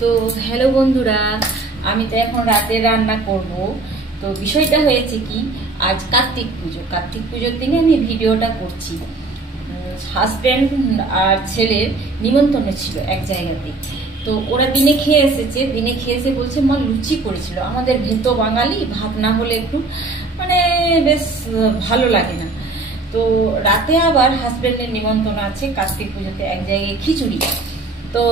তো হ্যালো বন্ধুরা, আমি তো এখন রাতে রান্না করব। তো বিষয়টা হয়েছে কি, আজ কার্তিক পুজোর দিনে আমি ভিডিওটা করছি। হাজব্যান্ড আর ছেলের নিমন্ত্রণ ছিল এক জায়গাতে। তো ওরা দিনে খেয়ে এসে বলছে মা লুচি করেছিল। আমাদের ভেতো বাঙালি, ভাত না হলে একটু মানে বেশ ভালো লাগে না। তো রাতে আবার হাজব্যান্ডের নিমন্ত্রণ আছে কার্তিক পুজোতে এক জায়গায় খিচুড়ি। তো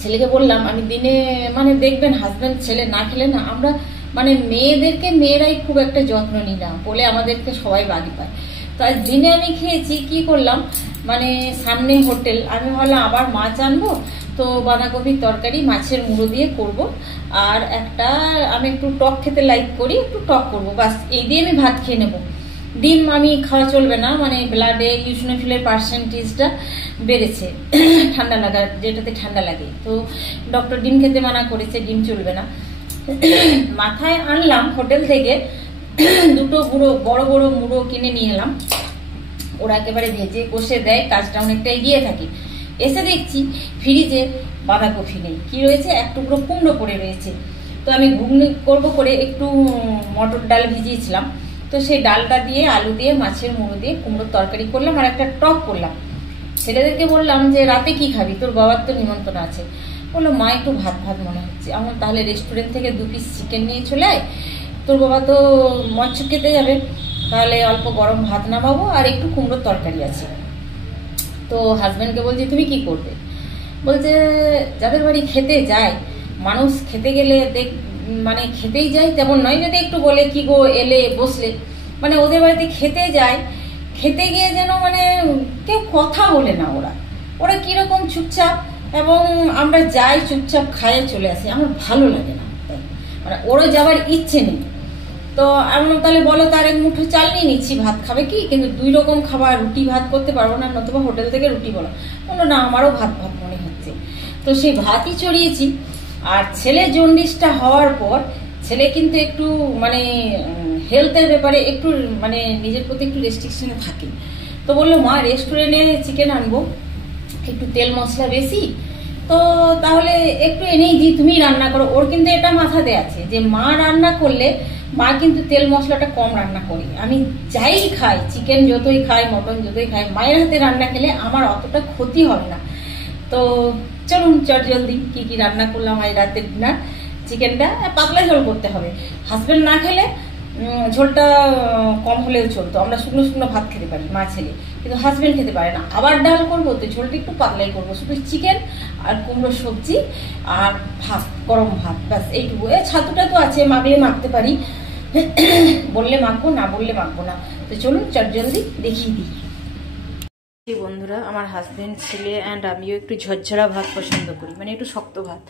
ছেলেকে বললাম আমি দিনে মানে দেখবেন হাজব্যান্ড ছেলে না খেলে না আমরা মানে মেয়েরাই খুব একটা যত্ন নিই না বলে আমাদেরকে সবাই বাড়ি পায়। তো আজ দিনে আমি খেয়েছি, কি করলাম মানে সামনে হোটেল, আমি ভাবলাম আবার মাছ আনবো, তো বাঁধাকপির তরকারি মাছের মুড়ো দিয়ে করব। আর একটা আমি একটু টক খেতে লাইক করি, একটু টক করবো, বাস এই দিয়ে আমি ভাত খেয়ে নেবো। ডিম আমি খাওয়া চলবে না, মানে ব্লাডে ইউসিনোফিলের পার্সেন্টেজটা বেড়েছে ঠান্ডা লাগার, যেটাতে ঠান্ডা লাগে। তো ডক্টর ডিম খেতে মানা করেছে, ডিম চলবে না। মাথায় আনলাম হোটেল থেকে দুটো বড় বড় মুড়ো কিনে নিয়ে এলাম। ওরা একেবারে ভেজে কষে দেয়, কাজটা অনেকটা এগিয়ে থাকে। এসে দেখছি ফ্রিজে বাঁধাকপি নেই, কি রয়েছে এক টুকরো কুমড়ো পড়ে রয়েছে। তো আমি ঘুগনি করবো করে একটু মটর ডাল ভিজিয়েছিলাম, তো সেই ডালটা দিয়ে আলু দিয়ে মাছের মুড়ো দিয়ে কুমড়োর তরকারি করলাম আর একটা টক করলাম। ছেলেদেরকে বললাম যে রাতে কি খাবি, তোর বাবার তো নিমন্ত্রণ আছে। বললো মা একটু ভাত মনে হচ্ছে। আমার তাহলে রেস্টুরেন্ট থেকে 2 পিস চিকেন নিয়ে চলে আয়, তোর বাবা তো মৎস্য খেতে যাবে, তাহলে অল্প গরম ভাত নামাবো আর একটু কুমড়োর তরকারি আছে। তো হাজব্যান্ডকে বলছি তুমি কি করবে, বলছে যাদের বাড়ি খেতে যায় মানুষ খেতে গেলে মানে খেতেই যায় তেমন নয়, যদি একটু বলে কি গো এলে বসলে, মানে ওদের বাড়িতে খেতে যায়, খেতে গিয়ে যেন মানে কেউ কথা বলে না। ওরা কিরকম চুপচাপ, এবং আমরা যাই চুপচাপ খাইয়ে চলে আসি, আমার ভালো লাগে না। মানে ওরা যাবার ইচ্ছে নেই। তো আমি তাহলে বলো তার এক মুঠো চাল নিয়ে নিচ্ছি, ভাত খাবে কি, কিন্তু 2 রকম খাবার রুটি ভাত করতে পারবো না, নতুবা হোটেল থেকে রুটি বলো। বললো না আমারও ভাত মনে হচ্ছে। তো সেই ভাতই চড়িয়েছি। আর ছেলে জন্ডিসটা হওয়ার পর ছেলে কিন্তু একটু মানে হেলথের ব্যাপারে একটু মানে নিজের প্রতি একটু রেস্ট্রিকশনে থাকে। তো বললো মা রেস্টুরেন্টে চিকেন আনবো, একটু তেল মশলা বেশি, তো তাহলে একটু এনেই দিই, তুমি রান্না করো। ওর কিন্তু এটা মাথাতে আছে যে মা রান্না করলে মা কিন্তু তেল মশলাটা কম রান্না করি। আমি যাই খাই, চিকেন যতই খাই, মটন যতই খাই, মায়ের হাতে রান্না খেলে আমার অতটা ক্ষতি হবে না। তো চলুন চট জলদি কি রান্না করলাম আজ রাতের ডিনার। চিকেনটা পাতলা ঝোল করতে হবে, হাজবেন্ড না খেলে ঝোলটা কম হলেও চলতো, আমরা শুকনো ভাত খেতে পারি মা ছেলে, কিন্তু হাজবেন্ড খেতে পারে না। আবার ডাল করবো তো ঝোলটা একটু পাতলাই করবো, শুধু চিকেন আর কুমড়ো সবজি আর ভাত, গরম ভাত, ব্যাস এইটুকু। ছাতুটা তো আছে, মাগলে মাখতে পারি, বললে মাখবো, না বললে মাখবো না। তো চলুন চট জলদি দেখিয়ে দিই। বন্ধুরা, আমার হাজবেন্ড ছেলে অ্যান্ড আমিও একটু ঝরঝরা ভাত পছন্দ করি, মানে একটু শক্ত ভাত।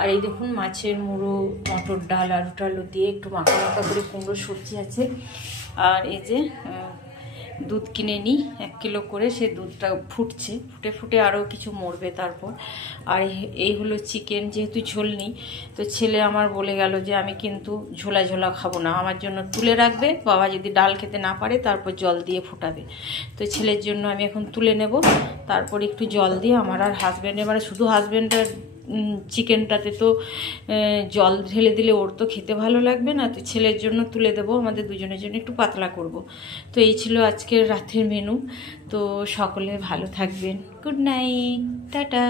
আর এই দেখুন মাছের মুড়ো, মটর ডাল, আলু টালু দিয়ে একটু মাখা করে কুমড়ো সবজি আছে। আর এই যে দুধ কিনে নিই 1 কিলো করে, সে দুধটা ফুটে আরও কিছু মরবে তারপর। আর এই হলো চিকেন, যেহেতু ঝোল নেই, তো ছেলে আমার বলে গেল যে আমি কিন্তু ঝোলা খাবো না, আমার জন্য তুলে রাখবে, বাবা যদি ডাল খেতে না পারে তারপর জল দিয়ে ফোটাবে। তো ছেলের জন্য আমি এখন তুলে নেব, তারপর একটু জল দিয়ে আমার আর হাজব্যান্ডের, মানে শুধু হাজব্যান্ডের চিকেনটাতে তো জল ঢেলে দিলে ওর তো খেতে ভালো লাগবে না, তো ছেলের জন্য তুলে দেবো, আমাদের দুজনের জন্য একটু পাতলা করব। তো এই ছিল আজকের রাতের মেনু। তো সকলে ভালো থাকবেন, গুড নাইট, টাটা।